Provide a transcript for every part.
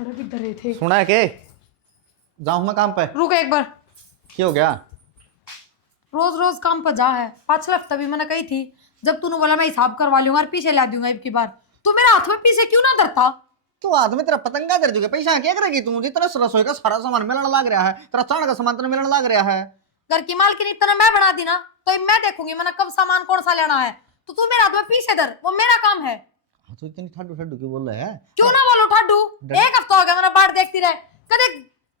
खड़े किधर रहे थे? सुना है के जाऊँ मैं काम पे। रुक एक बार। क्या हो गया? रोज रोज काम पर जा है। पांच हफ्ता भी मैंने कही थी, जब तूने बोला मैं हिसाब करवा लूंगा और पीछे ला दूंगा एक की बार, तू मेरे हाथ में पीछे क्यों ना धरता? तो हाथ में तेरा पतंगा दे दोगे, पैसा क्या करेगी तू? जितना रसोई का सारा सामान मिलने लग रहा है, तेरा चाण का सामान तेरा मिलने लग रहा है। घर की मालकिन इतना मैं बना दी ना, तो मैं देखूंगी मैंने कब सामान कौन सा लेना है। तो तू मेरे हाथ में पीछे धर, वो मेरा काम है। तो इतनी ठंडू ठंडू क्यों बोल रहा है? क्यों ना बोलू ठाडू? एक हफ्ता हो गया मैंने बाट देखती रहे, कदे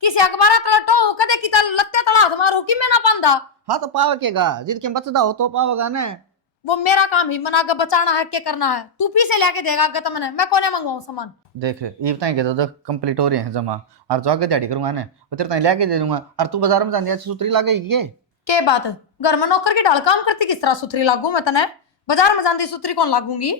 किसी अखबार तला टो, कदे की लत्ते तला हाथ मारू कि मैं ना पांदा। हाँ तो पावकेगा, जिद के बचदा हो तो पावगा ना। वो मेरा काम ही मना आगे बचाना है, क्या करना है तू पीछे लेके देगा आगे। तो मैंने मैं कोने मंगवाऊं सामान? देख ये बताएं के तो कंप्लीट हो रहे हैं जमा, और जो आगे दिहाड़ी करूंगा ना वो तेरे ताई लेके दे दूंगा। और तू बाजार में जाने सुतरी लागेगी के बात? घर में नौकर की ढाल काम करती किस तरह सुथरी लागू मैं तने? बाजार में जानती सुथरी कौन लागूंगी?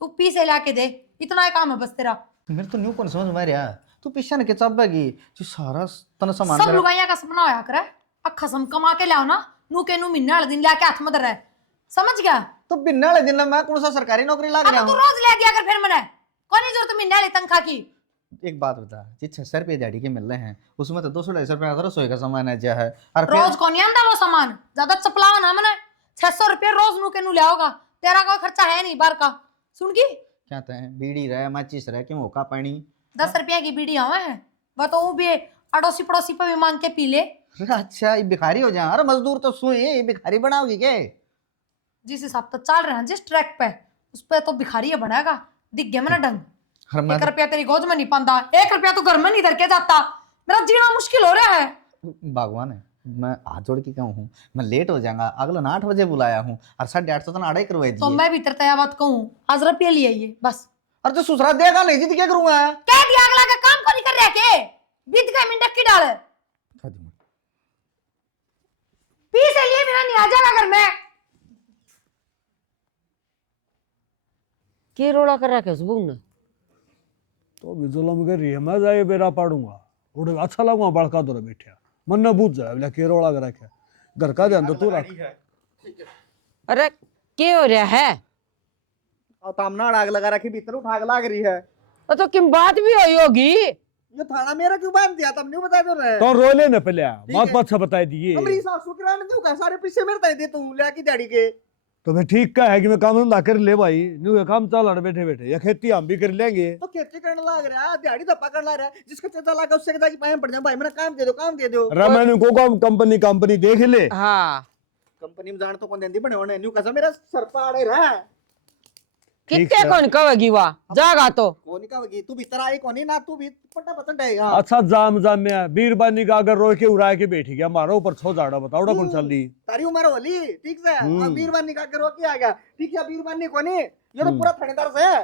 तू पीछे लाके दे, इतना ही काम है बस तेरा। मेरे तो न्यू कौन समझ में आ रहा। तू पीछे न के चाबेगी जो सारा तन सामान सब लुगाइयां का सपना होया करे, अखा सम कमा के लाओ ना, नू के नू महीने वाले दिन लाके हाथ में धर रहे, समझ गया? तो बिना वाले दिन मैं कौन सा सरकारी नौकरी लाग रहा अब तू हूँ? रोज ले गया कर फिर मैंने कौन ही जरूरत महीने वाली तनख्वाह की? एक बात बता, जी 600 रुपये दिहाड़ी के मिल रहे हैं, उसमें तो 200-250 रुपये रसोई का सामान है जो है। और रोज कौन आंदा वो सामान? ज्यादा चपलावा ना मैंने। 600 रुपये रोज नू के नू ले होगा, तेरा कोई खर्चा है नहीं बाहर का। सुन की क्या कहते हैं, बीड़ी रहे माचिस रहे कि मौका पानी 10 रुपया की बीड़ी आवे है, वह तो भी अड़ोसी पड़ोसी पे भी मांग के पी ले। अच्छा ये भिखारी हो जाए? अरे मजदूर तो सुई, ये भिखारी बनाओगी के? जिस हिसाब तो चल रहे हैं जिस ट्रैक पे, उस पे तो भिखारी है बनेगा। दिख गया मेरा ढंग। हर मैं 1 रुपया तेरी गोद में नहीं पांदा, 1 रुपया तो घर में नहीं धर के जाता, मेरा जीना मुश्किल हो रहा है। भगवान है, मैं हाथ जोड़ के कहूँ हूँ, मैं लेट हो जाऊंगा। अगला 8 बजे बुलाया हूँ और 8:30 तो आड़े करवाई तो दिए। मैं भी तेरे तया बात कहूँ, आज रुपया लिए ये बस। अरे तो सुसरा देगा नहीं जी, तो क्या करूंगा? कह दिया अगला का काम को नहीं कर रहा के, बीत गए मिनट की डाल पी से लिए मेरा नहीं आ जाएगा घर में। के रोड़ा कर रखा है सुबह ने? तो भी जुलम कर रही है, मैं जाए बेरा पाड़ूंगा उड़े अच्छा लगूंगा बड़का दो बैठा मन न बूझ जाए बोला के रोड़ा कर रखा घर का ध्यान तो तू रख। अरे के हो रहा है? और तामना आग लगा रखी, भीतर उठ आग लग रही है। तो किम बात भी हुई होगी? ये थाना मेरा क्यों बांध दिया? तुम नहीं बता दो रहे तो रो ले न पहले मत मत से बताई दिए। मेरी सासू किराए में क्यों सारे पीछे मेरे दे तू ले की दिहाड़ी के। तो मैं ठीक का है कि मैं काम धंधा कर ले भाई, न्यू ये काम चल रहा बैठे बैठे, या खेती हम भी कर लेंगे। तो खेती करने लग रहा है, दिहाड़ी धप्पा करने लग रहा है, जिसका चेता लगा उससे कहता कि पैसे पड़ जाए भाई मेरा काम दे दो काम दे दो। रामायण को काम कंपनी कंपनी देख ले। हाँ कंपनी में जान तो कौन देंदी बने होने न्यू कैसा मेरा सर पाड़े रहा है। कितने कौन कहेगी वहाँ जागा तो कोनी का वगी तू भीतर आई कोनी ना, तू भी पट्टा पसंद है। हां अच्छा जाम जाम में बीरबानी का अगर रोए के उड़ाए के बैठी गया मारो ऊपर छो जाड़ा बताओ कौन चल दी तारी उम्र होली ठीक से। अब बीरबानी का के रोके आ गया ठीक है, बीरबानी कोनी ये तो पूरा थानेदार से है।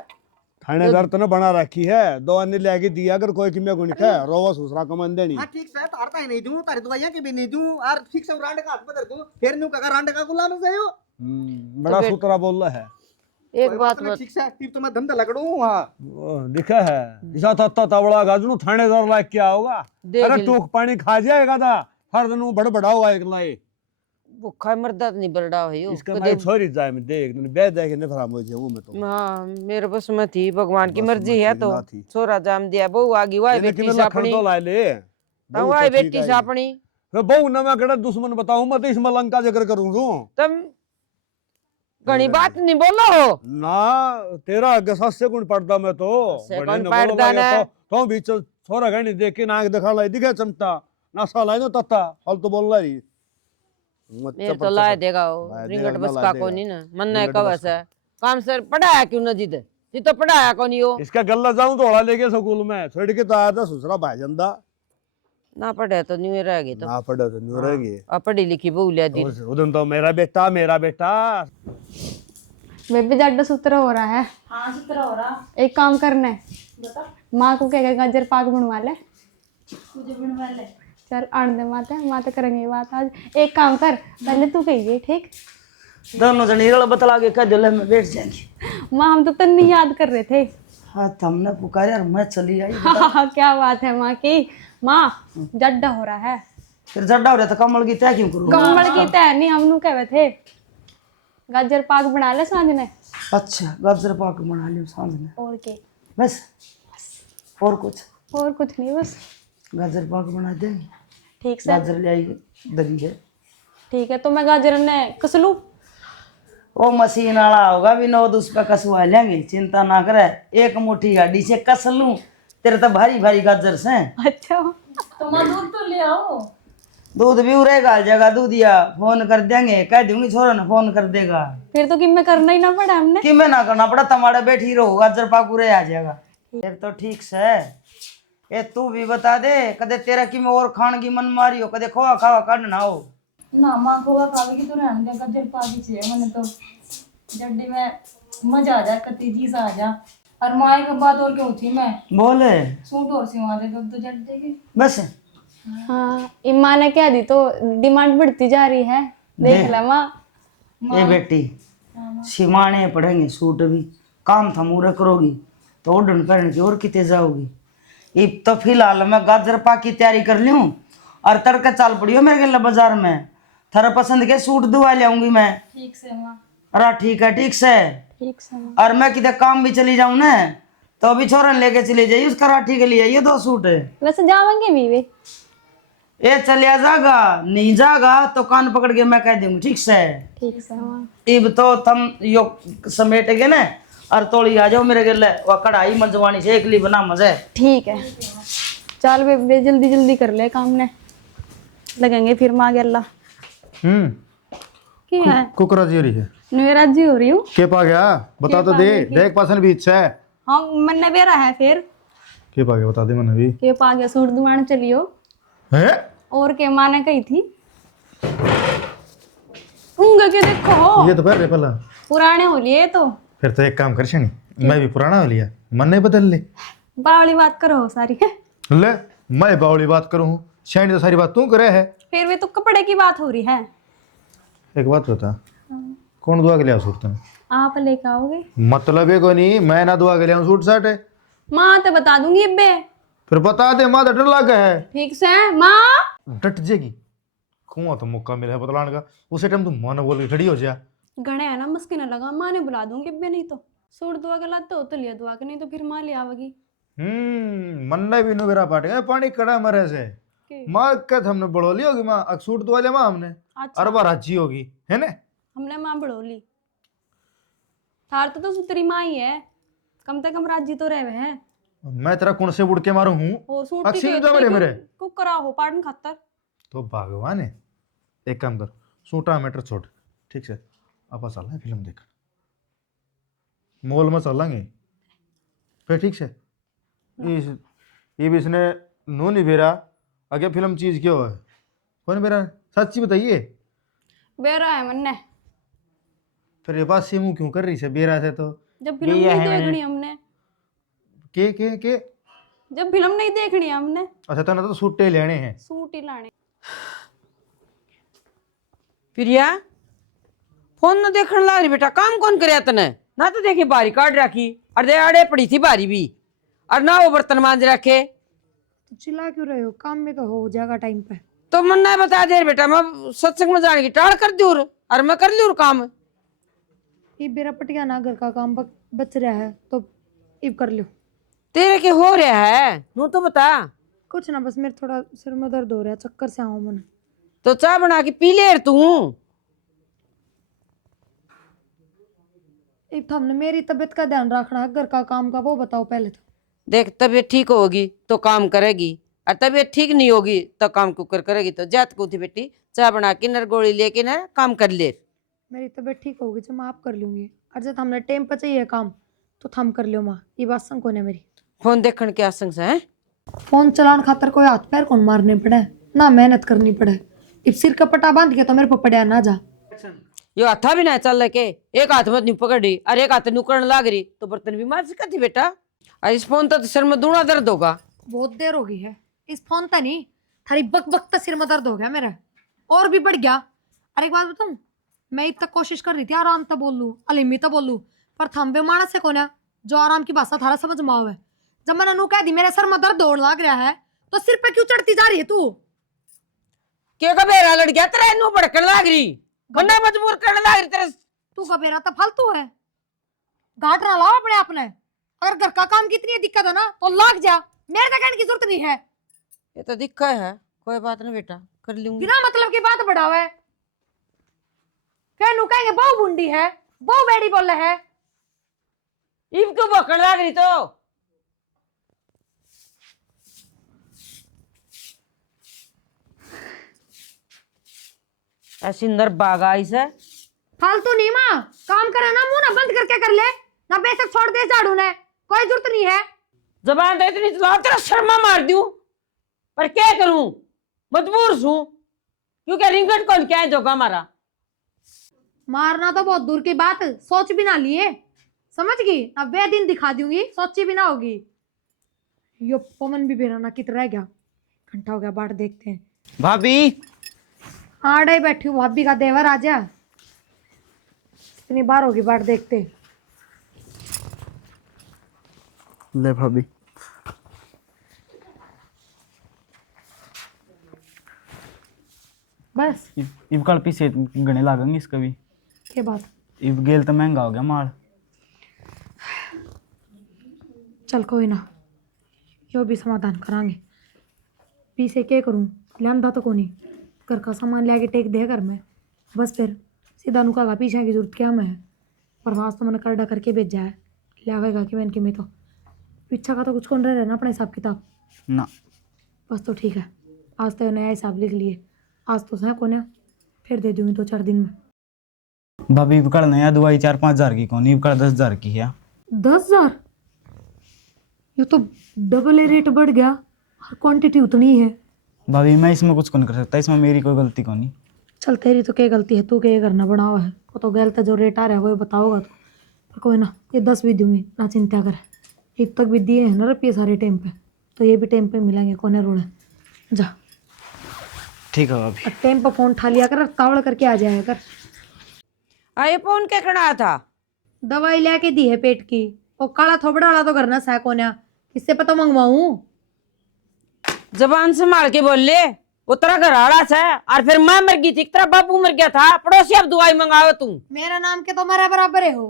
थानेदार तो न बना रखी है, दो अन्य लेके दिया अगर कोई किमे गुणी है रोवा सूसरा कमन देनी। हां ठीक से तारता ही नहीं दूं, तारी दवाइयां की भी नहीं दूं और ठीक से रांड का हाथ में धर दूं, फिर न्यू का रांड का गुलाम से हो। बड़ा सूतरा बोल रहा है। एक बात बता, ठीक से टिप तो मैं धंधा लगड़ू वहां दिखा है इसा तत्ता तवड़ा गाजू थानेदार लायक क्या होगा? अरे टूक पानी खा जाएगा था हर दिन बड़बड़ा हुआ एक लाए भूखा मरदा नहीं बरड़ा हुई हो इसका मैं छोरी जाए में देख बे देख ने फराम हो जाऊं मैं तो। हाँ मेरे बस में थी, भगवान की बस मर्जी में है थी, तो ना थी। छोरा जाम दिया बहु आगी वाई लेकिन बेटी लखन सापनी तो ला ले वाई बेटी सापनी बहु ना मैं कड़ा दुश्मन बताऊं मैं तो इस मलंग का जिक्र करूं तू तुम घनी बात नहीं बोलो हो ना तेरा आगे सस्से गुण पड़ता मैं तो से बड़े कौन ने पड़दा बोला ने? तो भी छोरा गणी देख के नाक दिखा लाई दिखे चमता ना साला नो तत्ता हल तो बोल रही मेरे तो लाए देगा वो रिंगट बस का को नहीं ना मन ने कब ऐसा काम सर पढ़ाया क्यों ना जीते जी तो पढ़ाया को नहीं हो इसका गल्ला जाऊं तो ओला लेके स्कूल में छोड़ के तो आया था ससुरा भाई जंदा ना पढ़े तो नहीं रह गई तो ना पढ़े तो नहीं रहेंगे। अब पढ़ी लिखी बहु लिया दी उधर तो मेरा बेटा बेबी जाडा सूत्र हो रहा है। हाँ सूत्र हो रहा। एक काम करना है, बता माँ को कह गाजर पाक बनवा ले। तुझे बनवा ले। चल आने दे माते करेंगे ये बात आज। एक काम कर पहले तू कहिए ठीक। दोनों जन हिरल बतला के कह दिल में बैठ जाएंगे। माँ हम तो तन्नी याद कर रहे थे। हाँ हमने पुकारे और मैं चली आई। क्या बात है माँ की। माँ जड्डा हो रहा है। फिर जड्डा हो रहा था कमल की तय क्यों करूँ? कमल की तय नहीं हम कह रहे थे गाजर पाक बना ले सांझ ने। अच्छा गाजर पाक बना लियो सांझ में और के बस और कुछ और कुछ नहीं बस। गाजर पाक बना देंगे। ठीक से। गाजर ले आई दरी है। ठीक है तो मैं गाजर ने कस लूं। ओ मशीन वाला होगा भी नौ उस पे कसवा लेंगे, चिंता ना करे। एक मुट्ठी गाड़ी से कस लूं, तेरे तो भारी भारी गाजर से। अच्छा तो माँ दूध तो ले आओ। दूध भी उरेगा जगह दूधिया, फोन कर देंगे, कह दूंगी छोरा ने फोन कर देगा। फिर तो किम में करना ही ना पड़ा हमने। कि मैं ना करना पड़ा, तुम्हारे बैठी रहो, गाजर पाक उरे आ जाएगा। फिर तो ठीक से। ए तू भी बता दे, कदे तेरा कि मैं और खान की मन मारी हो, कदे खोआ खावा काटना हो। ना माँ खोआ खावेगी तो रहने दे, गजर पाकी चाहिए मैंने तो। जड्डी में मजा आ जाए, कतीजी सा आ जा। और माँ एक बात और क्यों थी मैं बोले सूट और सिवा दे तो जड्डी की। बस हाँ इम्मा ने कह दी तो डिमांड बढ़ती जा रही है, देख ले माँ। ए बेटी, सिवाने पड़ेंगे सूट भी, काम था मूरे करोगी तो ओढ़न पहन की और किते जाओगी। अब तो फिलहाल मैं गाजर पाक की तैयारी कर लूं और तड़का चाल पड़ी हो मेरे गले बाजार में। थारा पसंद के सूट दुआ ले आऊंगी मैं। ठीक से माँ। अरे ठीक है, ठीक से। ठीक से। और मैं किधर काम भी चली जाऊं ना तो अभी छोरन लेके चली जाइए, उसका राठी के लिए ये 2 सूट है। वैसे जावेंगे भी वे। ये चलिया जागा, नहीं जागा तो कान पकड़ के मैं कह दूंगी, ठीक से। ठीक से माँ। इब तो तुम यो समेटेगे ना और तोड़ी आ जाओ मेरे गले, वो कढ़ाई मंजवानी से एकली बना मजे। ठीक है चल बे जल्दी जल्दी कर ले काम ने, लगेंगे फिर माँ गेला। क्या है कुकरा जी रही है नवेराजी हो रही हूँ। के पा गया बता तो दे, देख पासन भी इच्छा है। हाँ मन बेरा है फिर के पा गया बता दे मैंने भी। के पा गया सूट दुआन चलियो। है और के माँ ने कही थी उंग के देखो ये तो पहले पहला। पुराने हो लिए तो। फिर तो एक काम कर शनि, मैं भी पुराना हो लिया, मन नहीं बदल ले। बावली बात करो सारी है। ले मैं बावली बात करूँ, शनि तो सारी बात तू करे है। फिर भी तो कपड़े की बात हो रही है। एक बात बता, कौन दुआ के लिया सूट तुम? आप लेके आओगे? मतलब है को नहीं, मैं ना दुआ के लिया सूट साट है। माँ तो बता दूंगी अब्बे। फिर बता दे, माँ तो डर लगा है। ठीक से माँ। डट जेगी कुआं तो मौका मिला है बतलाने का, उसे टाइम तुम माँ ने बोल के खड़ी हो जा। गणे है ना मस्किन लगा, माँ ने बुला दूंगी अब्बे, नहीं तो सूट दुआ के लाते हो तो लिया दुआ के, नहीं तो फिर माँ ले आवेगी। मन्ने भी मेरा पाटेगा पानी कड़ा मरे से माँ कद हमने बढ़ोली होगी, माँ सूट दुआ लिया माँ हमने। अच्छा। अरबा राजी होगी है ना, हमने माँ बढ़ोली थार तो सुतरी माँ ही है, कम से कम राजी तो रहे हैं। मैं तेरा कौन से बुड़ के मारू हूँ? वो सूट अक्सी जा मेरे कुक करा हो पार्टन खातर तो भगवान है। एक काम कर, सूटा मैटर छोड़, ठीक से आप चल फिल्म देख, मॉल में चलेंगे फिर, ठीक से। ये भी इसने नू नहीं बेरा आगे फिल्म चीज क्यों है, कौन बेरा सच्ची बताइए। बेरा है मन्ने। फिर ये बात से मुंह क्यों कर रही है बेरा से? तो जब फिल्म नहीं देखनी हमने, के जब फिल्म नहीं देखनी हमने। अच्छा तो ना तो सूटे लेने हैं, सूट ही लाने। प्रिया फोन न देखने लग रही बेटा, काम कौन करे तने? ना तो देखे बारी काट रखी, अरे आड़े पड़ी थी बारी भी, और ना वो बर्तन मांज रखे। तो चिल्ला क्यों रहे हो, काम में तो हो जाएगा टाइम पे। तो मन ना बता दे बेटा, मैं सत्संग में जाने की टाड़ कर दी और मैं कर ली काम। ये बेरा पटिया ना घर का काम बच रहा है तो इब कर लो। तेरे के हो रहा है नू तो बता। कुछ ना, बस मेरे थोड़ा सिर में दर्द हो रहा है, चक्कर से आऊं मन। तो चाय बना के पी ले तू। एक तो हमने मेरी तबीयत का ध्यान रखना है, घर का काम का वो बताओ पहले तो। देख तबीयत ठीक होगी तो काम करेगी, और तबीयत ठीक नहीं होगी तो काम कुकर करेगी। तो जात को थी बेटी, चाय बना के नर गोली लेके ना काम कर ले। मेरी तबीयत ठीक होगी जब मैं आप कर लूंगी, और जब हमने टाइम पर चाहिए काम तो थम कर लो माँ, ये बात संग कोने मेरी। फोन देखने के आसंग से है, फोन चलाने खातर कोई हाथ पैर कौन मारने पड़े, ना मेहनत करनी पड़े। इब सिर का पटा बांध के तो मेरे पर पड़ा ना जा। यो हथा भी ना चल के, एक हाथ में नहीं पकड़ी और एक हाथ नुकड़न लाग रही तो बर्तन भी मार सकती बेटा। और इस फोन तो सिर में दूना दर्द होगा। बहुत देर हो गई है, इस फोन तो नहीं, थारी बक बक तो सिर में दर्द हो गया मेरा, और भी बढ़ गया। अरे एक बात बताऊं, मैं इब तक कोशिश कर रही थी आराम तो बोल लूं, अलिमी तो बोल लूं, पर थम्बे मानस से कोना जो आराम की भाषा थारा समझ में आवे। जब मैंने नू कह दी मेरे सर में दर्द होने लग रहा है, तो सिर पे क्यों चढ़ती जा रही है तू? क्या कबेरा लड़ गया तेरा, इन्हों भड़कन लाग रही, वरना मजबूर करने लाग रही तेरे। तू कबेरा तो फालतू है, घाट ना लाओ अपने आप ने। अगर घर का काम की इतनी दिक्कत है ना तो लाग जा, मेरे तक कहने की जरूरत नहीं है। ये तो दिक्कत है, कोई बात नहीं बेटा, कर लूंगी। बिना मतलब की बात बढ़ावा है। कहनू कहेंगे बहु बुंडी है, बहु बेड़ी बोल है। इब क्यों भौंकने लग रही तो? ऐसी अंदर बागा इसे फालतू नहीं माँ, काम करे ना, मुंह ना बंद करके कर ले ना, बेशक छोड़ दे झाड़ू ने, कोई जरूरत नहीं है। जबान तो इतनी चलाओ तेरा शर्मा मार दूं, पर क्या करूं, मजबूर हूं, क्योंकि रिंगट कौन क्या है जोगा मारा। मारना तो बहुत दूर की बात, सोच भी ना लिए, समझ गई? अब वे दिन दिखा दूंगी, सोची भी ना होगी। यो पवन भी बेराना कित रह गया, घंटा हो गया, बाट देखते हैं। भाभी आड़े बैठी हूँ, भाभी का देवर आजा, इतनी बार होगी, बाट देखते। ले भाभी बस इब कल पीछे गने लागेंगे इसका भी। के बात, इब गेल तो महंगा हो गया माल। चल कोई ना, यो भी समाधान करांगे। पीछे क्या करूं, लियांदा तो कोनी, घर का सामान ले आके टेक दे घर में, बस फिर सीधा नुका पीछे की जरूरत क्या मैं है। प्रवास तो मैंने करडा करके भेजा है, लियावेगा कि मैंने कि मैं तो पीछा का तो कुछ कौन रह ना अपने हिसाब किताब। ना बस तो ठीक है, आज तो नया हिसाब लिख लिए, आज तो है कोने, फिर दे दूंगी 2-4 दिन में। भाभी इब कल नया दवाई 4-5 हजार की कौन, इब कल 10 हजार की है। 10,000? ये तो डबल रेट बढ़ गया, हर क्वांटिटी उतनी है। भाभी मैं इसमें कुछ नहीं कर सकता, इसमें मेरी कोई गलती कौन नहीं। चल तेरी तो क्या गलती है, तू क्या करना बना हुआ है, वो तो गलत जो रेट आ रहा है वो बताओगा तो, पर कोई ना, ये 10 भी दूंगी ना, चिंता कर। एक तक भी दिए हैं ना रुपये सारे टाइम पे, तो ये भी टाइम पे मिलेंगे, कोने रोड़े जा। ठीक है भाभी। अब टाइम पर फोन उठा लिया कर, तावड़ करके आ जाया कर। ये फोन क्या करना था? दवाई लेके दी है पेट की, वो काला थोबड़ा वाला तो करना सा कोने, इससे पता मंगवाऊं। जबान संभाल के बोल ले, वो तेरा घर आड़ा से, और फिर मैं मर गई थी, तेरा बापू मर गया था, पड़ोसी अब दवाई मंगाओ तू। मेरा नाम के तो मेरा बराबर है हो,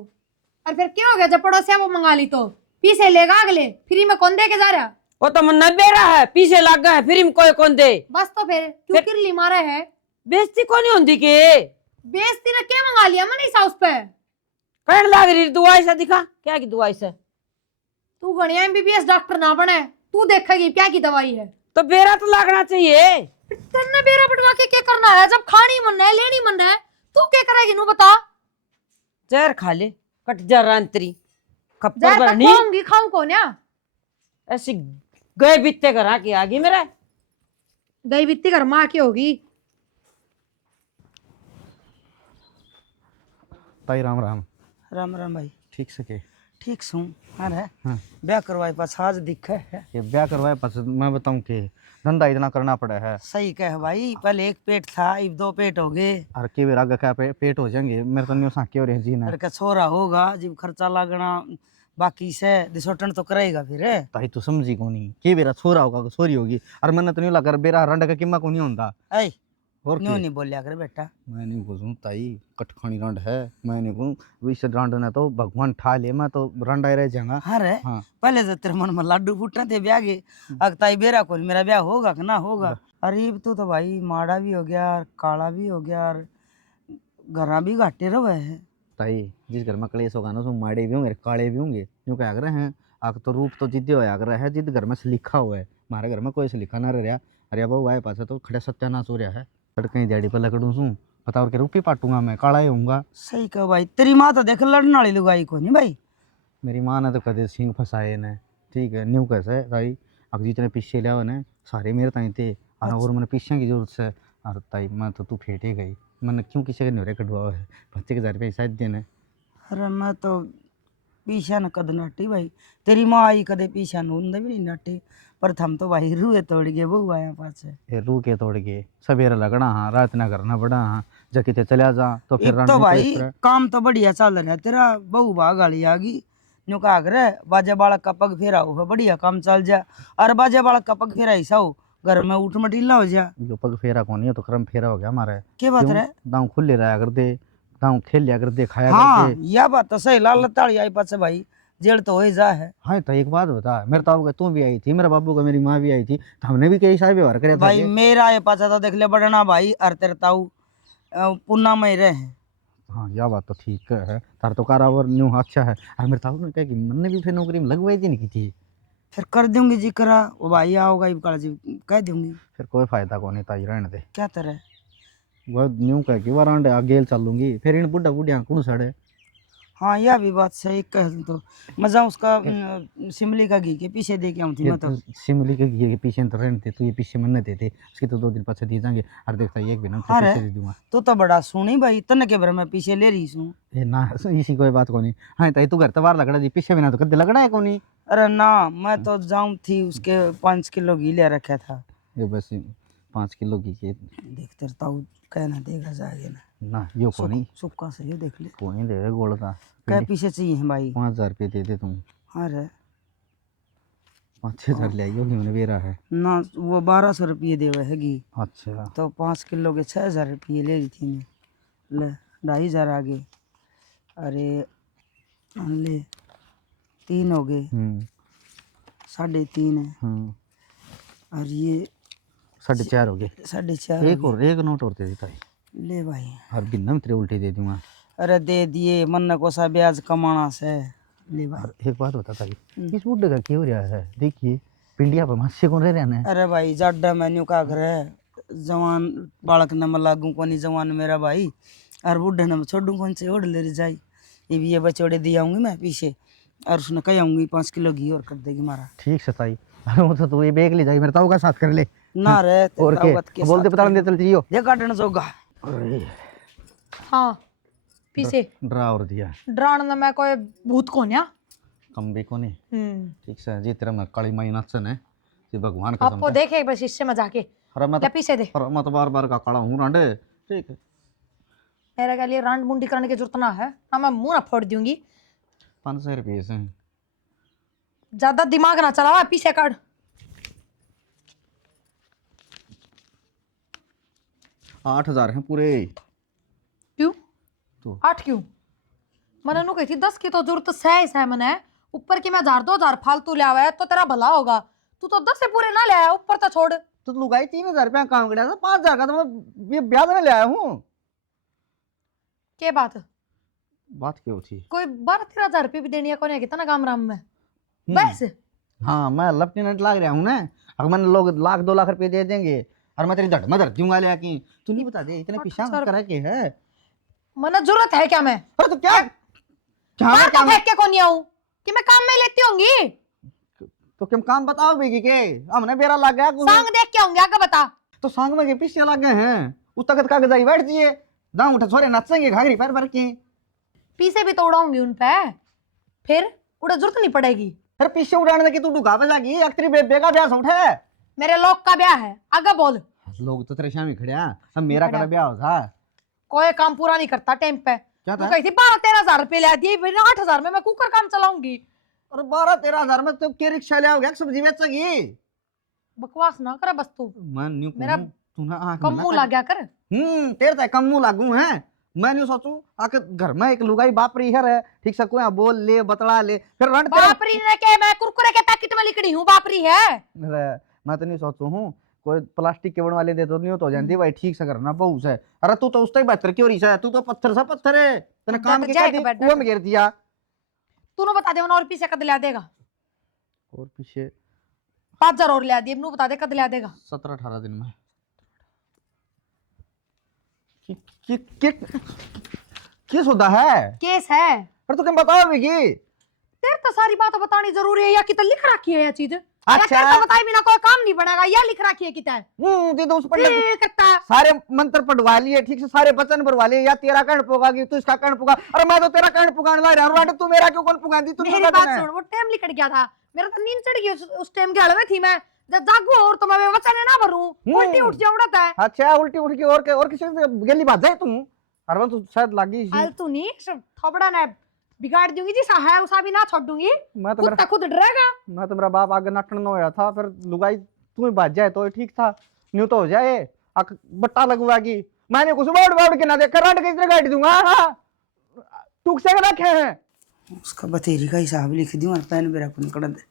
और फिर क्या हो गया जब पड़ोसिया वो मंगा ली तो पीछे लेगा अगले, फ्री में कौन दे के जा रहा। वो तो मन बेरा है, पीछे लग गया है, फिर इम कोई कौन दे। बस तो फिर क्यों किरली मारा है, बेइज्जती कौन नहीं होती के? बेइज्जती ने क्या मंगा लिया मनी सा उस पे। कहने लग रही दवाई से, दिखा क्या की दवाई से। तू गणिया MBBS डॉक्टर ना बने, तू देखेगी क्या की दवाई है। तो बेरा तो लगना चाहिए। तेने बेरा बढ़वा के क्या करना है, जब खानी मन है लेनी मन है, तू क्या करेगी नू बता। जहर खा ले, कट जा रांतरी खप्पर जहर पर तक नहीं। खाऊंगी, खाऊं कौन या? ऐसी गए बीते घर आके आ गई मेरा। गई बीती घर माँ की होगी। ताई राम राम। राम राम भाई। ठीक से के ठीक सू। अरे हाँ। ब्याह करवाए पास आज दिखे है। ये ब्याह करवाए पास मैं बताऊं कि धंधा इतना करना पड़ा है। सही कह भाई, पहले एक पेट था, अब 2 पेट हो गए। और के बेर आगे क्या पेट हो जाएंगे, मेरे तो नहीं साके हो रहे जीना। अरे का छोरा होगा जब खर्चा लागना, बाकी से दिसोटन तो करेगा फिर। ताई तू समझी को नहीं, के बेरा छोरा होगा छोरी होगी, और मैंने तो नहीं लगा बेरा रंड का किम्मा को नहीं होता। ऐ और न्यू नहीं बोलिया कर बेटा। मैं नहीं बोलूँ ताई, कटखानी रंड है, मैं नहीं कहूँ विश्व रंड ने तो भगवान ठा ले, मैं तो रंड आए रह जाऊंगा। अरे हाँ। पहले तो तेरे मन में लाडू फूटना थे ब्याह के, अब ताई बेरा को मेरा ब्याह होगा कि ना होगा। अरे अब तो भाई माड़ा भी हो गया, काला भी हो गया, और घरा भी घाटे रहे हैं। ताई जिस घर में कलेश होगा ना, उसमें माड़े भी होंगे काले भी होंगे, क्यों क्या कर रहे हैं। आग तो रूप तो जिद्दे होया कर रहा है, जिद घर में लिखा हुआ है, हमारे घर में कोई से लिखा ना रहा। अरे बहू आए पास तो खड़े सत्यानाश हो रहा है, सड़कें दिहाड़ी पर लकड़ू सू पता और के रूपी पाटूंगा मैं, काला ही होऊंगा। सही कहो भाई, तेरी माँ तो देख लड़ने वाली लुगाई को नहीं भाई। मेरी माँ ने तो कदे सिंह फंसाए ने, ठीक है न्यू कैसे ताई, अब जितने पीछे लिया ने सारे मेरे ताई थे, और मैंने पीछे की जरूरत है। और ताई मैं तो तू फेटे गई, मैंने क्यों किसी के न्योरे कटवा है, 25,000 रुपये शायद देने। अरे मैं तो पीछा न कद नाटी भाई, तेरी माँ आई कदे पीछा नूंद भी नहीं नाटी, पर थम तो भाई रूए तोड़ गए बहू आया पास। ये रू के तोड़ के सवेरे लगना, हाँ रात ना करना पड़ा, हाँ जब किते चला जा तो फिर एक तो भाई काम तो बढ़िया चल रहा है तेरा, बहू भाग गाली आ गई, न्यू कहा करे बाजे बालक का पग फेरा हो, बढ़िया काम चल जा। और बाजे बालक का पग फेरा ऐसा हो, घर में उठ मटीला हो जा। जो पग फेरा कौन है, तो क्रम फेरा हो गया हमारे। क्या बात रहे, दांव खुले रहा कर दे, दांव खेल लिया कर दे, खाया हाँ कर दे। यह बात तो सही, लाल ताड़ी आई पास भाई, जेल तो हो ही जा है। हाँ तो एक बात बता, मेरे ताऊ का तू भी आई थी, मेरे बाबू का मेरी माँ भी आई थी, तो हमने भी कई सारे व्यवहार करे भाई थे। मेरा ये पाचा तो देख ले बड़ना भाई और तेरे ताऊ पुन्ना में ही रहे हैं। हाँ यह बात तो ठीक है, तार तो कारावर न्यू अच्छा है। और मेरे ताऊ ने कहा कि मैंने भी फिर नौकरी में लगवाई थी नहीं की थी। फिर कर दूंगी जी करा, वो भाई आओगा काला जी कह दूंगी। फिर कोई फायदा को नहीं ताई रहने दे। क्या तरह वो न्यू कह के वारांडे आगे चलूंगी, फिर इन बुढ़ा बुढ़िया कौन सड़े। हाँ यह भी बात सही कह दूं तो मजा उसका शिमली का घी के पीछे दे के आऊँ थी ये मैं तो। सिमली के घी के पीछे तो रहने थे, तू ये पीछे मन देते उसकी तो 2 दिन पीछे दिए जाएंगे। और देखता एक भी ना हाँ पीछे रे। दे दूंगा। तो बड़ा सुनी भाई तन के भर मैं पीछे ले रही हूँ। ए ना इसी कोई बात को नहीं। हाँ ताई तू घर तो बाहर लगड़ा जी, पीछे भी ना तो कदे लगड़ा है को नहीं। अरे ना मैं तो जाऊँ थी उसके 5 किलो घी ले रखा था। ये बस 5 किलो घी के देख तेरे ताऊ कहना देगा जाएगा ना। ना यो को नहीं, सुक्का से ये देख ले को नहीं दे गोल का। क्या पीछे चाहिए है भाई। 5000 रुपये दे दे तुम। हाँ रे 5-6 हजार ले आइयो नहीं उन्हें बेरा है। ना वो 1200 रुपये देवे है घी, अच्छा तो 5 किलो के 6000 रुपये ले रही थी मैं। ले 2500 आगे, अरे ले 3 हो गए, 3.5 है और ये 4.5 हो गए। 4.5 एक और एक नोट और दे देता है। ले भाई। हर बिना में तेरे उल्टे दे दूंगा। अरे दे दिए, मन को सा ब्याज कमाना से। ले भाई। और एक बात बता था, इस बुड्ढे का क्यों हो रहा है? देखिए पिंडिया पर मासे कौन रह रहा है। अरे भाई जाडा मेन्यू का घर है, जवान बालक न मैं लागू को नहीं जवान मेरा भाई, और बुढ़े न मैं छोड़ू कौन से ओढ़ ले जाई। ये भी ये बचौड़े दिए आऊंगी मैं पीछे, और उसने कह आऊंगी 5 किलो घी और कर देगी मारा। ठीक से ताई। अरे वो तो तू ये बेग ले जाई, मेरे ताऊ का साथ कर ले। ना रे और के बोल दे पता नहीं चल जियो। ये काटना जोगा। हाँ पीछे डरा और दिया डराण ना मैं कोई भूत को न्या। कम भी को नहीं। ठीक से जी तेरा मैं काली माई नाचन है जी भगवान का आपको देखे एक बार शीशे में जाके। अरे मैं ले पीछे दे। पर मैं तो बार-बार का काला हूं रांडे। ठीक है मेरे के लिए रांड मुंडी करने की जरूरत ना है ना, मैं मुंह ना फोड़ दूंगी। 500 रुपये से ज्यादा दिमाग ना चलावा, पीछे काट। 8000 हैं पूरे। क्यों तो 8 क्यों? मैंने नु कही थी 10 की तो जरूरत है मैंने, ऊपर की मैं 1000-2000 फालतू ले आवा है तो तेरा भला होगा। तू तो 10 से पूरे ना ले आया, ऊपर तो छोड़। तो लुगाई 3000 रुपया काम कर था, 5000 का तो मैं ये ब्याज में ले आया हूँ। के बात क्यों थी? कोई 12-13 हजार रुपये भी देनी है कोने कितना काम राम में बस। हाँ मैं लेफ्टिनेंट लाग रहा हूँ ना, अगर मैंने लोग 1-2 लाख रुपए दे देंगे और मैं तेरी झट में धर दूंगा ले आके। तू नहीं बता दे इतने पिछा करा के है। मैंने जरूरत है क्या? मैं अरे तो क्या बाहर तो फेंक के कौन आऊं कि मैं काम में लेती होंगी। तो क्या काम बताओ बेगी के हमने बेरा लग गया सांग देख के आऊंगी, आगे बता। तो सांग में के पीछे लग गए हैं, उस तक कागज आई बैठ जिए दाम उठा छोरे नाचेंगे घाघरी पैर भर के। पीछे भी तो उड़ाऊंगी उन पे, फिर उड़ा जरूरत नहीं पड़ेगी। फिर पीछे उड़ाने की तू ढुका जागी, अक्तरी बेबे का ब्याह उठे। मेरे लोग का ब्याह है, आगे बोल। लोग तो तेरे सामने खड़े हैं, अब मेरा कड़ा ब्याह होता। कोई काम पूरा नहीं करता टाइम पे। क्या तू था? कही थी 12-13 हजार रुपये ले दिए, 8 हजार में मैं कुकर काम चलाऊंगी। और 12-13 हजार में तो के रिक्शा ले आओगे सब्जी बेचेगी। बकवास ना करे बस तू, मैं न्यू मेरा तू ना आंख कम मुंह लग गया कर। तेरे तो कम मुंह लागू है। मैं न्यू सोचू आके घर में एक लुगाई बापरी है, ठीक से कोई बोल ले बतला ले फिर रंड तेरा। बापरी ने के मैं कुरकुरे के पैकेट में लिखड़ी हूँ, बापरी है। अरे मैं तो नहीं सोचू हूँ कोई प्लास्टिक के बन वाले दे तो नहीं हो जाती भाई, ठीक से करना बहुत है। अरे तू तो उससे बेहतर क्यों रही है, तू तो पत्थर सा पत्थर है, तूने काम जाके किया बैठ कुआं में गिर दिया। तूने बता दे और पीछे कद ला देगा। और पीछे 5000 और ले दिए, नू बता दे कद ला देगा। 17-18 दिन में किस होता है केस है। पर तू क्या बताओ बेगी। तेरे तो सारी बातें बतानी जरूरी है या कितना लिख रखी है ये चीज। अच्छा। तो बताई बिना कोई काम नहीं बनेगा, या लिख रखी है कितना ये तो उस पर करता। सारे मंत्र पढ़वा लिए, ठीक से सारे वचन भरवा लिए, या तेरा कर्ण पुगागी तू इसका कर्ण पुगा। अरे मैं तो तेरा कर्ण पुगाने ला रहा हूं, तू मेरा क्यों कौन पुगांदी? तू मेरी बात सुन, वो टाइम लिखट गया था, मेरा तो नींद चढ़ गई उस टाइम के हलवे थी मैं। जब जागू और तो मैं वचन ना भरूं, उल्टी उठ जाऊं उड़ता है। अच्छा उल्टी उठ के और किसी से गेली बात जाए तू। अरे तू शायद लागी हाल तू नहीं सब थोबड़ा ना बिगाड़ दूंगी जी, सा है उसा भी ना छोड़ दूंगी। मैं तो खुद खुद डरेगा। मैं तो मेरा बाप आगे नटन न होया था, फिर लुगाई तू ही बाज जाए तो ठीक था, न्यू तो हो जाए आक बट्टा लगवागी। मैंने कुछ बाउड बाउड के ना देख करंट किस तरह गाड़ी दूंगा। हां टूक से रखे हैं उसका बतेरी का हिसाब लिख दूँ और पैन मेरा को निकल दे।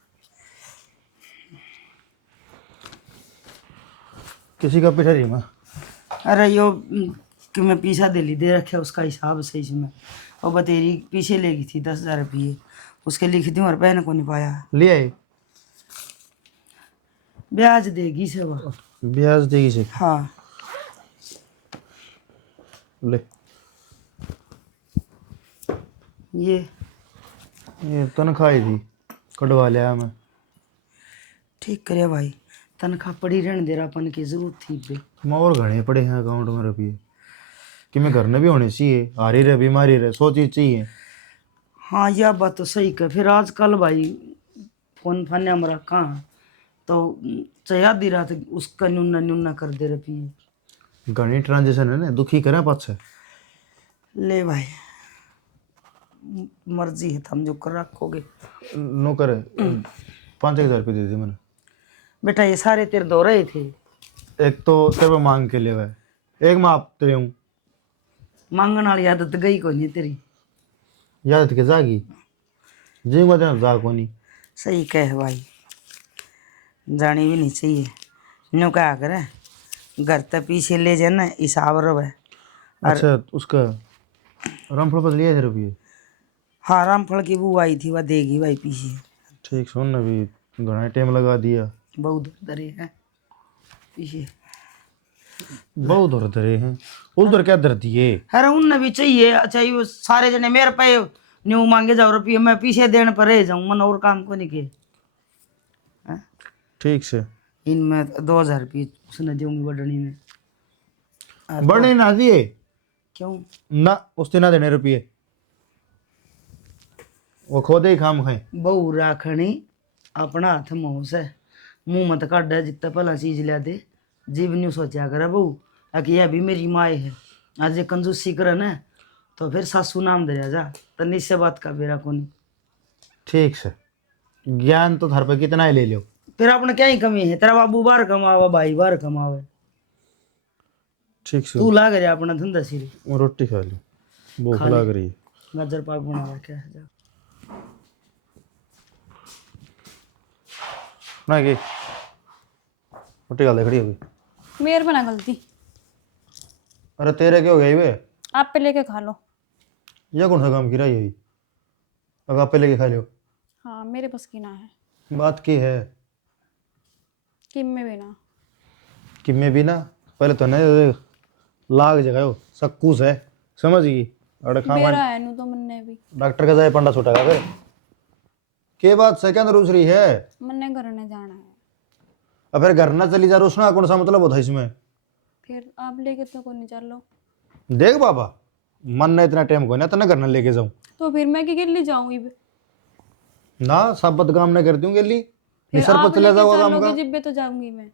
किसी का पीछा रही माँ? अरे यो कि मैं पीछा दिल्ली दे रखे उसका हिसाब सही से मैं, और बतेरी पीछे ले गई थी 10,000 रुपये, उसके लिख दूँ और पैन को नहीं पाया। ले आए? ब्याज देगी से वो। ब्याज देगी से? हाँ ले ये तनख्वाह ही थी, कटवा लिया मैं। ठीक करे भाई, तनख्वाह पड़ी रहने दे रहा अपन की जरूरत थी बे। मैं और घने पड़े हैं अकाउंट में रुपये कि मैं घर में भी होने चाहिए, आ रही रहे बीमारी रहे 100 चीज चाहिए। हाँ यह बात तो सही कर। फिर आजकल भाई फोन फाने हमारा कहाँ तो चाहिए दी रात उसका न्यूना न्यूना कर दे रुपये। घनी ट्रांजेक्शन है ना, दुखी करें पाछ। ले भाई मर्जी है तुम जो कर रखोगे। नो करे 5,000 रुपये दे दी मैंने। बेटा ये सारे तेरे दो रहे थे। एक तो तेरे पे मांग के लिए हुआ है, एक मैं आप तेरे हूँ। मांगन वाली आदत गई को नहीं तेरी। याद के जागी जीऊंगा तेना जा को नहीं। सही कहे भाई, जानी भी नहीं चाहिए। न्यू क्या करे घर तक पीछे ले जाए ना हिसाब रवे। अच्छा उसका रामफल पर लिया थे रुपये? हाँ रामफल की वो आई थी वह देगी भाई पीछे। ठीक सुन ना भी घना टाइम लगा दिया। बहुत दरे है पीछे। बहुत दर्द रहे हैं उधर, क्या दर्द दिए? अरे उनने भी चाहिए। अच्छा ये सारे जने मेरे पे न्यू मांगे जाओ रुपये, मैं पीछे देने पर रह जाऊँ मन और काम को नहीं किए। ठीक से इनमें 2,000 रुपये उसने दूंगी बढ़नी में। बड़े ना दिए क्यों? ना उसने ना देने रुपये, वो खोदे ही खाम खाए। बहु राखनी अपना हाथ मुँह से मुँह मत काट जितना भला चीज लिया दे। जीव न्यू सोचा करे बहू कि यह भी मेरी माए है, आज ये कंजूसी करे ना तो फिर सासू नाम दे जा तनी से बात का बेरा को नहीं। ठीक से ज्ञान तो थर पे कितना ही ले लो। फिर अपने क्या ही कमी है, तेरा बाबू बाहर कमावा भाई बाहर कमावे, ठीक से तू लाग रहा अपना धंधा सिर। वो रोटी खा ली, भूख लग रही है। गाजर पाक बना रखा है जा। ना की रोटी खा ले खड़ी होगी। मेरे बना गलती, अरे तेरे क्या हो गई वे? आप पे लेके खा लो। यह कौन सा काम किया यही? अगर आप पे लेके खा लो। हाँ मेरे बस की ना है। बात की है किम में भी ना। कि मैं भी ना पहले तो नहीं लाग जगह हो सक्कूस है समझ गई। अरे खा मेरा है नू तो मन्ने भी। डॉक्टर का जाए पंडा छुटा कर के बात से क्या दूसरी है। मन्ने घर ने जाना है। अब फिर घर ना चली जा रोशना कौन सा मतलब होता है इसमें? फिर आप लेके तो को नहीं चलो। देख बाबा मन ने इतना टाइम को ना तो घर ना लेके जाऊं तो फिर मैं की गिल्ली जाऊंगी। ना साबत काम ना कर दूं गेली फिर निसर पर आप चले लेके जाओ काम चलोगे का। जिब्बे तो जाऊंगी मैं।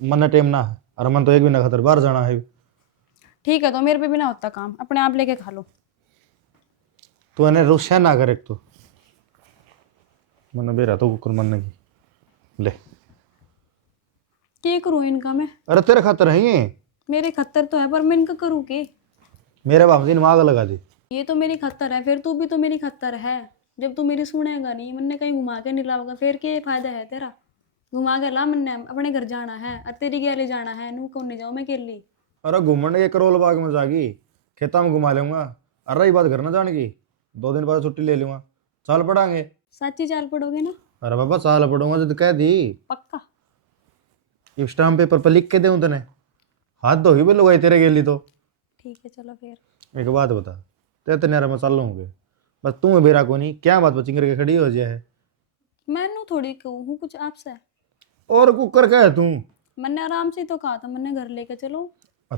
मन ने टाइम ना है और मन तो एक भी ना खतर बाहर जाना है। ठीक है तो मेरे पे भी ना होता काम, अपने आप लेके खा लो। तो इन्हें रोशा ना कर एक तो मन बेरा तो कुकर मन की ले। क्या करूँ इनका मैं? अरे तेरे खातर है ये, मेरे खतर तो है पर मैं इनका करूँ के? मेरे बाप जी ने मांग लगा दी। ये तो मेरी खतर है, फिर तू भी तो मेरी खतर है। जब तू मेरी सुनेगा नहीं, मैंने कहीं घुमा के नहीं लाऊंगा, फिर क्या फायदा है तेरा? घुमा के ला, मैंने अपने घर जाना है और तेरी गैली जाना है, नू कौन नहीं जाऊँ मैं अकेली। अरे घूमने के करोल बाग में जागी खेता में घुमा लूंगा। अरे रही बात घर ना जाने की 2 दिन बाद छुट्टी ले लूंगा, चाल पड़ांगे। सच्ची चाल पड़ोगे ना? अरे बाबा चाल पड़ूंगा जब कह दी। पक्का? स्टाम्प पेपर पर लिख के दूं तने, हाथ धोगी भी लगाई तेरे गेली तो। ठीक है चलो फिर। एक बात बता, तेरे नारा में चल लूंगे बस तू बेरा को नहीं क्या बात बचिंग करके खड़ी हो जाए। मैनू थोड़ी कहूँ हूँ कुछ आपसे। और कुकर का है तू? मैंने आराम से तो कहा था, मैंने घर लेके चलो।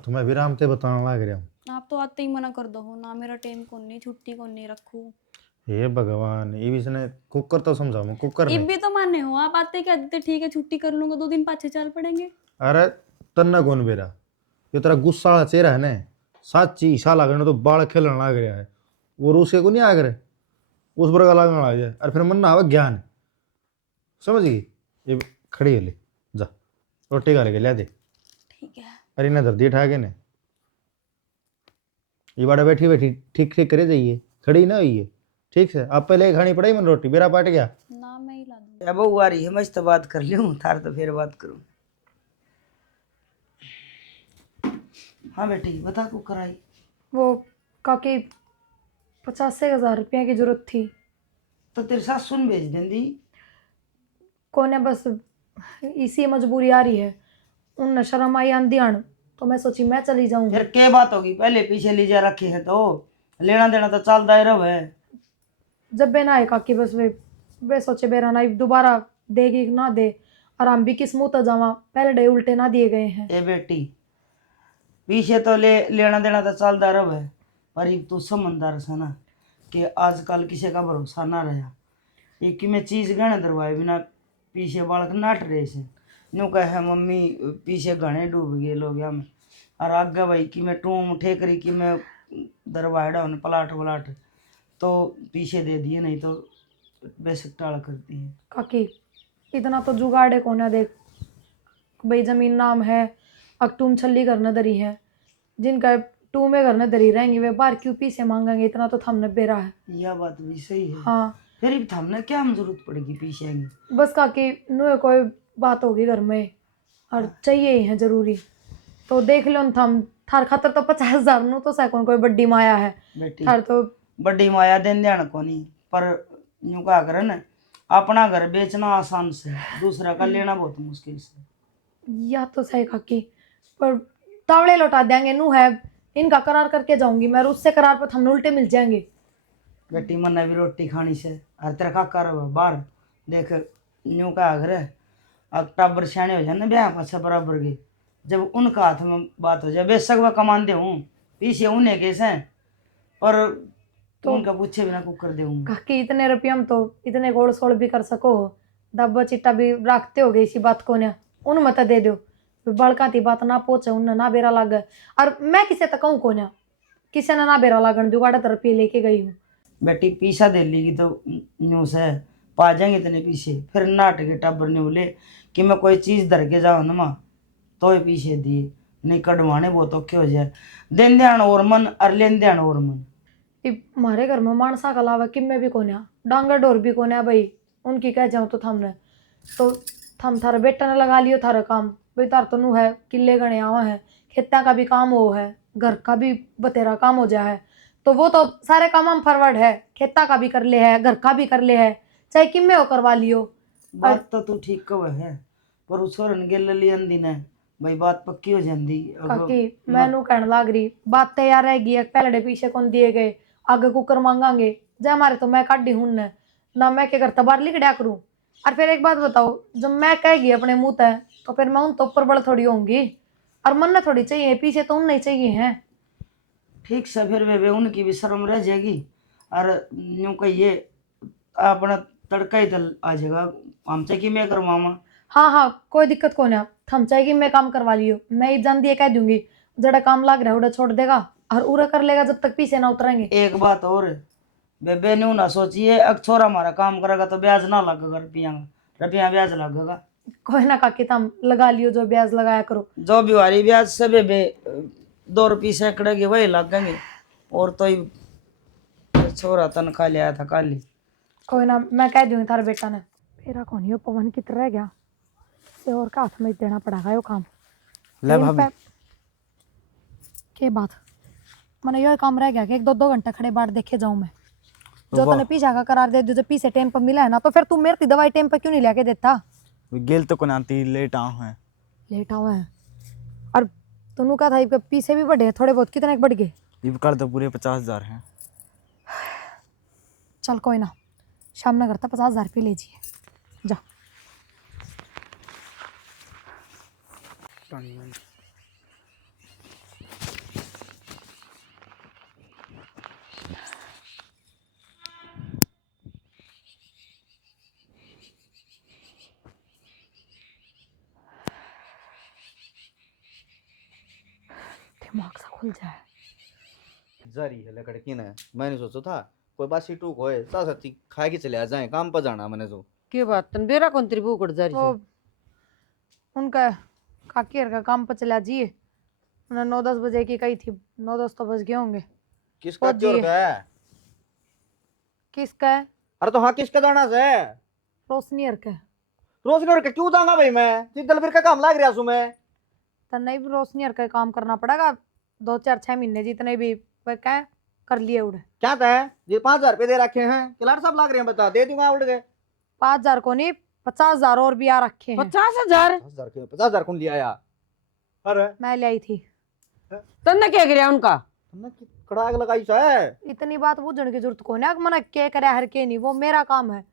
तुम्हें भी राम ते बताने लग रहा हूँ। आप तो आते ही मना कर दो हो ना, मेरा टाइम कौन नहीं, छुट्टी कौन नहीं रखू। हे भगवान ये भी इसने कुकर तो समझाऊं कुकर इब नहीं। भी तो माने हो आप, आते क्या देते ठीक है छुट्टी कर लूंगा, 2 दिन पाछे चाल पड़ेंगे। अरे तन्ना कौन बेरा ये तेरा गुस्सा वाला चेहरा है ना, साची साला करने तो बाल खेलने लग रहा है। वो रूस को नहीं आ करे उस पर का लगने लग जाए और फिर मन ना आवे ज्ञान समझ गई। ये खड़ी है ले जा रोटी खा लेके ले दे। ठीक है। अरे इन्हें धरती उठा के ने ये बाड़ा बैठी बैठी ठीक ठीक करे जाइए, खड़ी ना हुई है ठीक से आप पहले खानी पड़ेगी मन रोटी, बेरा पाट गया। ना मैं ही ला दूंगी। अब वो आ रही है, मैं तो बात कर लूँ थार तो फिर बात करूँ। हाँ बेटी बता को कराई। वो काकी 50,000 रुपया की जरूरत थी। तो तेरे सासू ने भेज देंगी। कौन है, बस इसी मजबूरी आ रही है। उन शर्म आई आंधी आन, तो मैं सोची मैं चली जाऊं। फिर क्या बात होगी, पहले पीछे लीजा रखी है तो लेना देना तो चलता ही रहे। जब बे ना आए काकी, बस वे सोचे बेरा ना दोबारा देगी कि ना दे, और हम भी किस मुंह तो जावा, पहले डे उल्टे ना दिए गए हैं। ए बेटी पीछे तो लेना देना तो चलता रहे, पर एक तू समझदार से ना कि आजकल किसी का भरोसा ना रहा। एक कि मैं चीज गहने दरवाए बिना पीछे बालक नाट रहे से न्यू कहे मम्मी पीछे गहने डूब गए लोग में, और आगे भाई कि मैं टूम ठेकरी कि मैं दरवाड़ा उन्हें पलाट वलाट तो पीछे दे दिए, नहीं तो बेशक टाल करती है। काकी इतना तो जुगाड़े को ना देख भाई, जमीन नाम है, अकटूम छल्ली करने दरी है, जिनका टूमे करने दरी रहेंगे वे बाहर क्यों पीछे मांगेंगे, इतना तो थमने बेरा है। यह बात भी सही है। हाँ फिर भी हमने क्या हम जरूरत पड़ेगी पीछे आएंगे। बस काकी नु कोई बात होगी घर में और चाहिए ही है जरूरी, तो देख लो न थम थार खातर तो 50,000 नु तो सैकन कोई बड्डी माया है। बेटी थार तो बड़ी माया देन ध्यान को नहीं, पर यूं कहा करे ना अपना घर बेचना आसान से, दूसरा का लेना बहुत मुश्किल से। या तो सही काकी, पर तावड़े लौटा देंगे नु है, इनका करार करके जाऊंगी मैं, और उससे करार पर हम उल्टे मिल जाएंगे। बेटी मन्ना भी रोटी खानी से और तेरा का कर बाहर देख यूं कहा करे अक्टूबर सियाने हो जाए ना ब्याह पाछा बराबर के, जब उनका हाथ में बात हो जाए बेशक वह कमान दे हूँ पीछे उन्हें कैसे हैं, पर तो उनका पूछे बिना कुकर दे हूँ। काकी इतने रुपया में तो इतने गोड़ सोड़ भी कर सको, दब्बा चिट्टा भी रखते हो गए इसी बात को ना, उन मत दे दो बड़का ती बात ना पहुंचे उन ना बेरा लाग, और मैं किसे तक कहूँ को ना किसी ने ना बेरा लागन जुगाड़ा तरफ लेके गई हूँ। बेटी पीछा दे लेगी तो न्यूज है पा जाएंगे इतने पीछे, फिर नाट के टाबर ने बोले कि मैं कोई चीज़ धर के जाऊँ ना माँ तो ही पीछे दिए, नहीं कढ़वाने बहुत औखे हो जाए, देन ध्यान और मन और लेन ध्यान और मन। हमारे घर में मानसा का अलावा कि मैं भी कोन्या डांगर डोर भी कोन्या भाई, उनकी कह जाऊँ तो थमने तो थम थारे बेटा ने लगा लियो थारा काम भाई, तार तो नू है किले गणे आवा है, खेता का भी काम हो है, घर का भी बतेरा काम हो जाए है, तो वो तो सारे काम हम फॉरवर्ड है, खेता का भी कर ले है, घर का भी कर ले है, चाहे किम्मे हो करवा लियो। बात तो तू ठीक कह है, पर उस सोरन गेल लियन दिन है भाई बात पक्की हो जाती। काकी मैं नू कहने लाग रही बात तैयार रहेगी, पहले पीछे कौन दिए गए, आगे कुकर मांगांगे जय हमारे, तो मैं काटी हूं ना मैं क्या करता बाहर लिख दिया करूं। और फिर एक बात बताओ, जब मैं कहेगी अपने मुंह तय तो फिर मैं उन तो ऊपर बड़ थोड़ी होंगी, और मन थोड़ी चाहिए पीछे तो उन नहीं चाहिए हैं। ठीक से फिर वे उनकी भी शर्म रह जाएगी, और यूं कहिए अपना तड़का ही दल आ जाएगा, हमसे कि मैं करवामा। हाँ हाँ कोई दिक्कत को ना, थम चाहेगी मैं काम करवा लियो, मैं ही जान दिए कह दूंगी जड़ा काम लाग रहा है उड़ा छोड़ देगा और उड़ा कर लेगा जब तक पीछे ना उतरेंगे। एक बात और बेबे ने ना सोचिए अग छोरा हमारा काम करेगा तो ब्याज ना लगेगा, रुपया ब्याज लगेगा। कोई ना काकी तुम लगा लियो जो ब्याज लगाया करो, जो भी वाली ब्याज से बेबे 2 रुपये सैकड़े के वही लगेंगे, और तो ही छोरा तनख्वाह लिया था काली। कोई ना मैं कह दूंगी थारे बेटा ने। मेरा कौन यो पवन की तरह गया से और का हाथ में देना पड़ेगा यो काम। ले भाभी के बात मैंने यो काम रह गया कि 1-2 घंटा खड़े बाहर देखे जाऊं मैं, जो वाह। तने पीछा का करार दे दो, जो पीछे टाइम पर मिला है ना, तो फिर तू मेरी दवाई टाइम पर क्यों नहीं लेके देता। गेल तो कोनाती लेट आऊँ है। लेट हुआ है और तूने कहा था इनके पीछे भी बढ़े थोड़े बहुत, कितने बढ़ गए। इब कर तो पूरे 50,000 हैं। चल कोई ना शाम ना करता 50,000 रुपये लीजिए जा। दिमाग सा खुल जाए। जारी है लड़की ने, मैंने सोचा था कोई बासी टूक होए सा सती खा के चले आ जाए, काम पर जाना मैंने तो। के बात तन बेरा कौन तेरी भूख उड़ जा रही वो है? उनका काकी का काम पर चला जी, उन्हें 9-10 बजे की कही थी, 9-10 तो बज गए होंगे। किसका जी। चोर का है? किसका है? अरे तो हाँ किसका दाना से रोशनी हर का है। रोज ने क्यों दांगा भाई मैं जिस दलवीर का काम लाग रहा सु मैं तो नहीं भी रोशनी हर का काम करना पड़ेगा 2-4-6 महीने जितने भी वह क्या कर लिए उड़। क्या था ये 5,000 रुपए दे रखे हैं किलाड़ सब लाग रहे हैं बता दे दूंगा उड़ गए 5,000 को नहीं 50,000 और भी आ रखे हैं। 50,000 50,000 कौन लिया यार अरे मैं ले आई थी। तन्ने क्या कराया उनका? तुमने की कड़ाक लगाई है इतनी बात बुझने की जरूरत को नहीं मना के करे हर के नहीं, वो मेरा काम है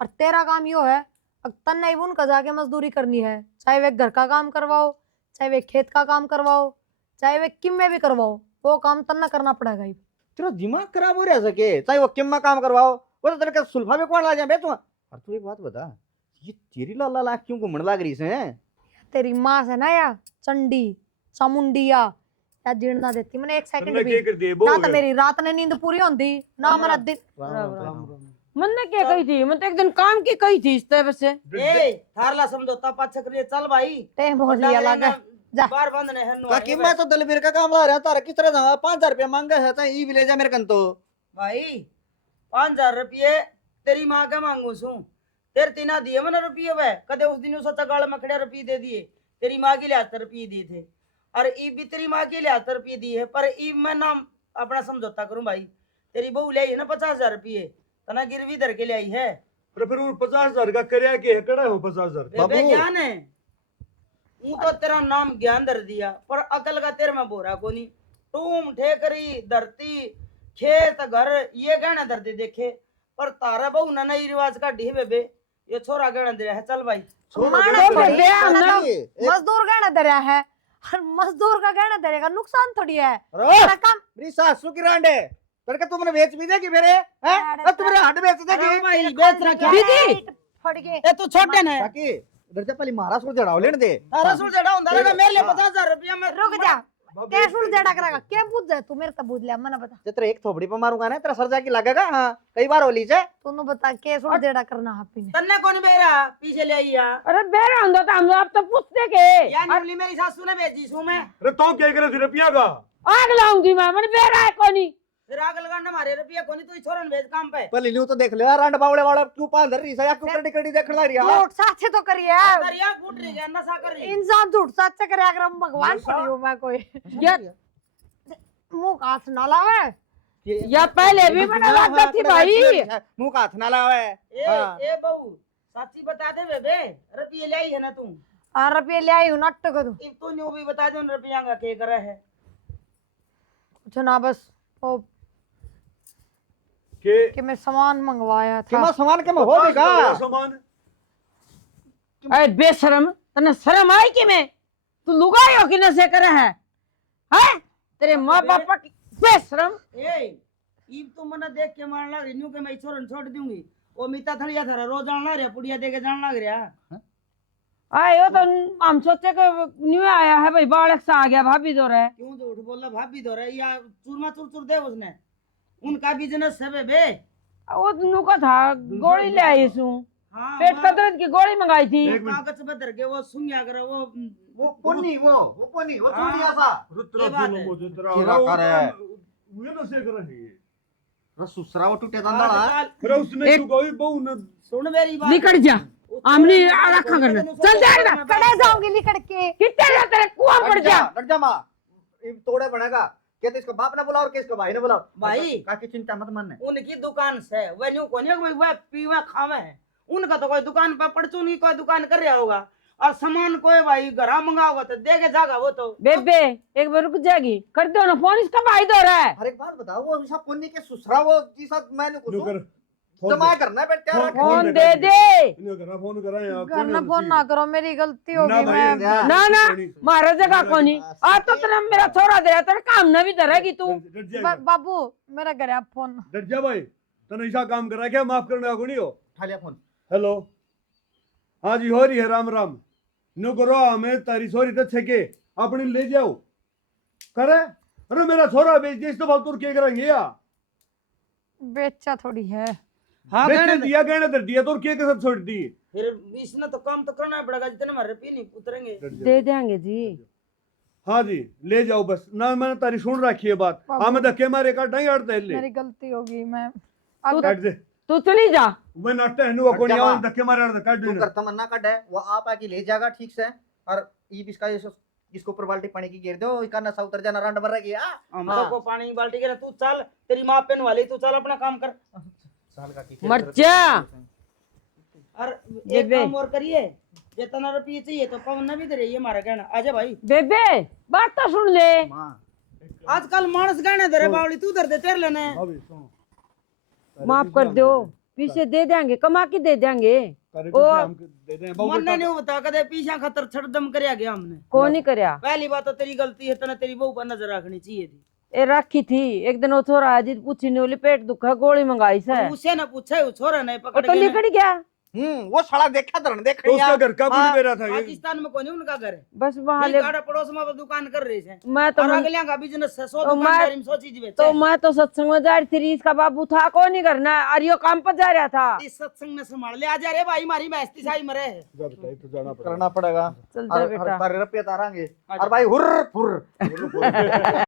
और तेरा काम यो है तन नहीं उनका जाके मजदूरी करनी है, चाहे वे घर का काम करवाओ, चाहे वे खेत का काम करवाओ, चाहे वे किम में भी करवाओ, वो काम तन्ना करना पड़ेगा ही। तेरा दिमाग खराब हो रहा सके चाहे वो किम्मा काम करवाओ वो तो तेरे का सुल्फा भी कौन ला जाए बे तू। और तू एक बात बता ये तेरी लाला लाख क्यों घूमने लाग रही से तेरी माँ से ना या चंडी चामुंडिया या जीणना देती मैंने एक सेकंड तन्ने भी क्या कर दिए ना वो तो मेरी रात ने नींद पूरी होती ना मेरा दिन। मैंने क्या कही थी? मैं तो एक दिन काम की कही थी इस तरह से। ए थारला समझौता पाछा करिए चल भाई टेम हो लिया लगा जा। बार बंद ने हन्नु काकी मैं तो दलवीर का काम ला रहा तारा किस तरह था 5,000 रुपया मांगा है तो ई भी ले जा मेरे कन तो भाई 5,000 रुपये तेरी माँ के मांगू सू तेरे तीना दिए मैंने रुपये वे कदे उस दिन सोचा गाल में खड़े रुपये दे दिए तेरी माँ के लिए 70 रुपये दिए थे और ई भी तेरी माँ के लिए 70 रुपये दिए है पर ई मैं नाम अपना समझौता करूं भाई तेरी बहू ले आई है ना 50,000 रुपये तना गिरवी धर के ले आई है अरे फिर वो 50,000 का करया के कड़ा हो 50,000 बे ज्ञान है ऊ तो तेरा नाम ज्ञान धर दिया पर अकल का तेरे में बोरा को नहीं टूम ठेकरी धरती खेत घर ये गहना धर दे देखे पर तारा बहू ना नई रिवाज का ढी बेबे ये छोरा गहना दे रहा है चल भाई मजदूर गहना दरिया है और मजदूर का गहना दरेगा नुकसान थोड़ी है। तेरा काम मेरी सासू की रांडे तड़के तुमने बेच भी देगी मेरे हैं अब तुमने हट बेच देगी भाई बेच रखा दीदी फट गए ए तू छोड़ देना काकी इधर से पहले महाराज को जड़ाओ लेने दे तारा सुन जड़ा हुंदा रहेगा मेरे लिए 50,000 रुपया में रुक जा क्या सुन जड़ा करेगा क्या पूछ जाए तू मेरे से पूछ लिया मना बता जे तेरे एक थोपड़ी पे मारूंगा ना तेरा सर जाके लगेगा हां कई बार होली से तूने बता क्या सुन जड़ा करना हापी ने तन्ने कौन मेरा पीछे ले आईया अरे बेरा होता तो हम आप तो पूछते के या निवली मेरी सासू ने भेजी सू मैं अरे तो क्या करे थे रुपया का आग लाऊंगी मैंने बेरा है कोनी फिर आग लगाना मारे रुपया कोनी तू छोरन भेज काम पे पहले न्यू तो देख ले यार रांड बावड़े वाला क्यों पाल धर रही है या क्यों कड़ी कड़ी देखने लग रही है झूठ साचे तो करिए दरिया फूट रही है नशा कर रही इंसान झूठ साचे करे अगर हम भगवान पड़ी हो मैं कोई या मुंह का हाथ ना लावे या पहले भी मैंने लगता थी भाई मुंह का हाथ ना लावे ए बहू साची बता दे बेबे रुपये ले आई है ना तू और रुपये ले आई हूं नाटक करूं तू न्यू भी बता दे रुपया का के करे है कुछ ना बस वो कि मैं सामान मंगवाया था किमा सामान के में हो देगा सामान अरे बेशरम तने शर्म आई कि मैं तू लुगाई हो कि नशे करे है हैं तेरे माँ बाप की बेशरम। ए ई तू मने देख के मारन लग रही न्यू के मैं छोरन छोड़ दूंगी ओ मिता थड़िया थारा रोज जान लग रहा पुड़िया दे के जान लग रहा आयो तो हम सोचे कि न्यू आया है भाई बालक सा आ गया भाभी दो रहे क्यों झूठ बोला भाभी दो रहा या चूरमा चूर चूर दे उसने उनका बिजनेस है बेबे वो नु का था गोली ले आई सू हाँ पेट का दर्द की गोली मंगाई थी कागज में धर के वो सुंगिया करे वो पुन्नी वो चूड़िया सा रुद्रा ये बात बोलो है। मुझे तेरा कीड़ा कर है। ये ना से कर रही है रसुसरा वो टूटे दांदाला अरे उसने तू कोई बहु न सुन मेरी बात निकट जा आमने रखा करना चल जा ना कड़े जाऊंगी लिकड़ के कितने जा तेरे कुआं पड़ जा डट जा मां ये तोड़े बनेगा कहते इसको बाप ने बुलाओ और किसको भाई ने बुलाओ भाई काकी चिंता मत मानने उनकी दुकान से वह न्यू को नहीं वह पीवा खावे है उनका तो कोई दुकान पर पड़चू नहीं कोई दुकान कर रहा होगा और सामान कोई भाई घर मंगा होगा तो दे के जागा वो तो बेबे एक बार रुक जाएगी कर दो ना फोन इसका भाई दो रहा है। हर एक बात बताओ वो हमेशा पुन्नी के सुसरा वो जी साथ मैंने कुछ न्यू कर जमा करना है बेटा फोन दे दे इन्हें करा फोन करा यार घर ना फोन ना करो मेरी गलती होगी मैं ना ना मारा जगह कोनी आ तो तेरा मेरा छोरा दे तेरा काम ना भी धरेगी तू बाबू मेरा घर है फोन डट जा भाई तने ऐसा काम करा क्या माफ करने का नहीं हो उठा लिया फोन हेलो हाँ जी हो रही है राम राम नो करो हमें तारी सोरी तो छके अपनी ले जाओ करे अरे मेरा छोरा बेच दे इस तो फालतू क्या करेंगे या बेचा थोड़ी है हाँ बेच दिया गहने दर दिया तो क्या कसर छोड़ दी फिर इसने तो काम तो करना ही पड़ेगा जितने हमारे पी नहीं उतरेंगे दे देंगे जी। हाँ जी ले जाओ बस ना मैंने तारी सुन रखी है बात बाबू। हमें धक्के मारे का नहीं हटते ले मेरी गलती होगी मैं काट दे तू चली जा। मैं नाटक है नु कोनी अच्छा, आवन धक्के मारे काट तू दे कर तमन्ना कट है वो आप आके ले जाएगा ठीक से और इसका इसको ऊपर बाल्टी पानी की गिर दो इसका नशा उतर जाना रंड भर गया। हम तो को पानी की बाल्टी के तू चल, तेरी माँ पेन वाली, तू चल अपना काम कर। साल का की मर जा। और एक काम और करिए, जितना रुपये चाहिए तो पवन ने भी दे रही है हमारा कहना। आजा भाई बेबे बात तो सुन ले। मां आजकल मानस गहने दे रहे बावली, तू दर दे तेरे लेने। भाभी सुनो माफ कर दो, पीछे दे देंगे, कमा के दे देंगे। तारे ओ, हम दे दे बहु मन ने नहीं बता कदे पीछा खतर छड़दम करया गया हमने। कौन नहीं करया? पहली बात तो तेरी गलती है, तना तेरी बहू पर नजर रखनी चाहिए थी। ए रखी थी एक दिन वो छोरा अजीत पूछी ने बोली पेट दुखा गोली मंगाई से उससे ना पूछा है, वो छोरा नहीं वो पकड़ तो के निकल गया। वो साला देखा धरण देख तो उसका घर का बुढ़ी बेरा था ये पाकिस्तान में कौन है उनका घर? बस वहां ले गाड़ा पड़ोस में वो दुकान कर रहे थे मैं तो और मन- अगलियां का बिजनेस है, 100 तो दुकानदारी में 100 चीज बेचे। तो मैं तो सत्संग में जा रही थी, इसका बाबू था कौन नहीं करना और यो काम पर जा रहा था। इस सत्संग में संभाल ले। आजा रे भाई, हमारी मैस्ती साई मरे है। जा बेटा ये तो जाना पड़ेगा करना पड़ेगा चल जा बेटा। तारे रुपये तारांगे और भाई हुर्र फुर्र